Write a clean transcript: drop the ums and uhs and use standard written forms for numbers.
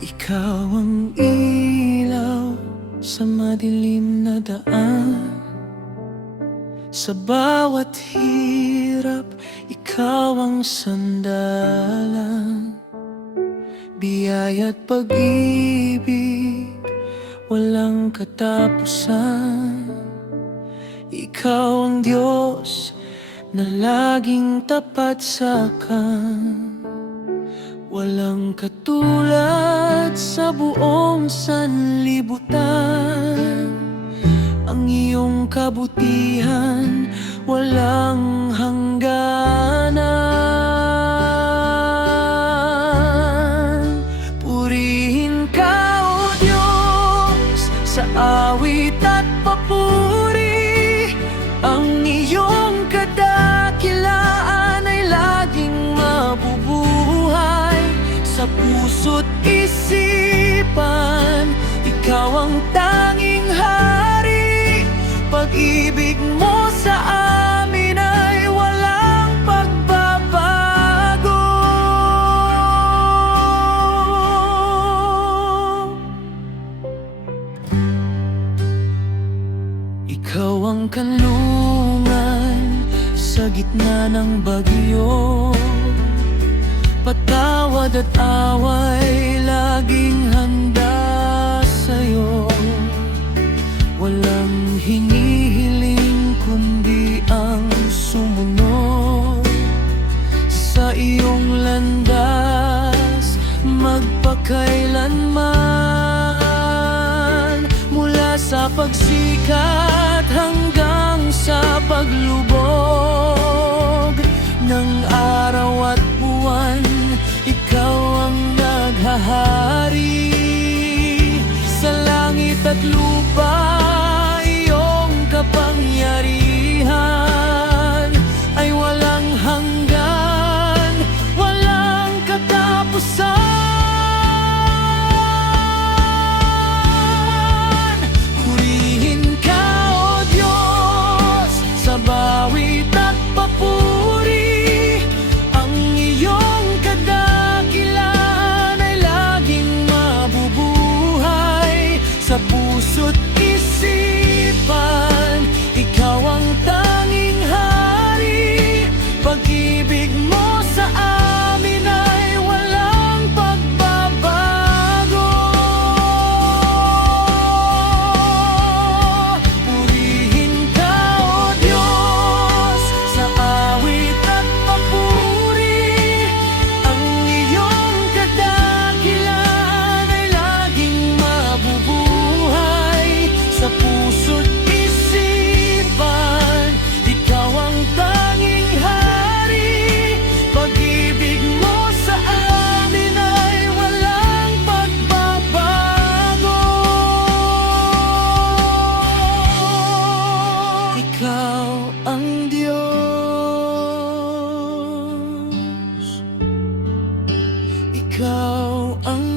Ikaw ang ilaw sa madilim na daan. Sa bawat hirap, ikaw ang sandalan. Biyaya't pag-ibig, walang katapusan. Ikaw ang Diyos na laging tapat sa'kin. Walang katulad sa buong sanlibutan. Ang iyong kabutihan walang hangganan. Purihin ka, O Diyos, sa awit at papuri. Ang iyong kadakilaan ay laging mabubuhay sa puso't isipan. Ikaw ang tanging hari. Pag-ibig mo sa amin ay walang pagbabago. Ikaw ang kanlungan sa gitna ng bagyo. Patawad at away laging handa sa'yo. Walang hinihiling kundi ang sumunod sa iyong landas magpakailanman. Mula sa pagsikat hanggang sa paglubog ng araw at buwan, ikaw ang naghahari. Sa langit at lupa, iyong kapangyarihan ay walang hanggan, walang katapusan. Purihin ka, O Diyos, sa bawit at papuri. Ang iyong kadakilaan ay laging mabubuhay sa puso't isipan. Ikaw ang tanging hari. Pag-ibig mo sa amin ay walang pagbabago. Purihin ka, O Diyos, sa awit at papuri. Ang iyong kadakilaan ay laging mabubuhay sa puso't isipan. Ikaw ang tanging hari. Pag-ibig mo sa amin ay walang pagbabago. Ikaw ang Diyos. Ikaw ang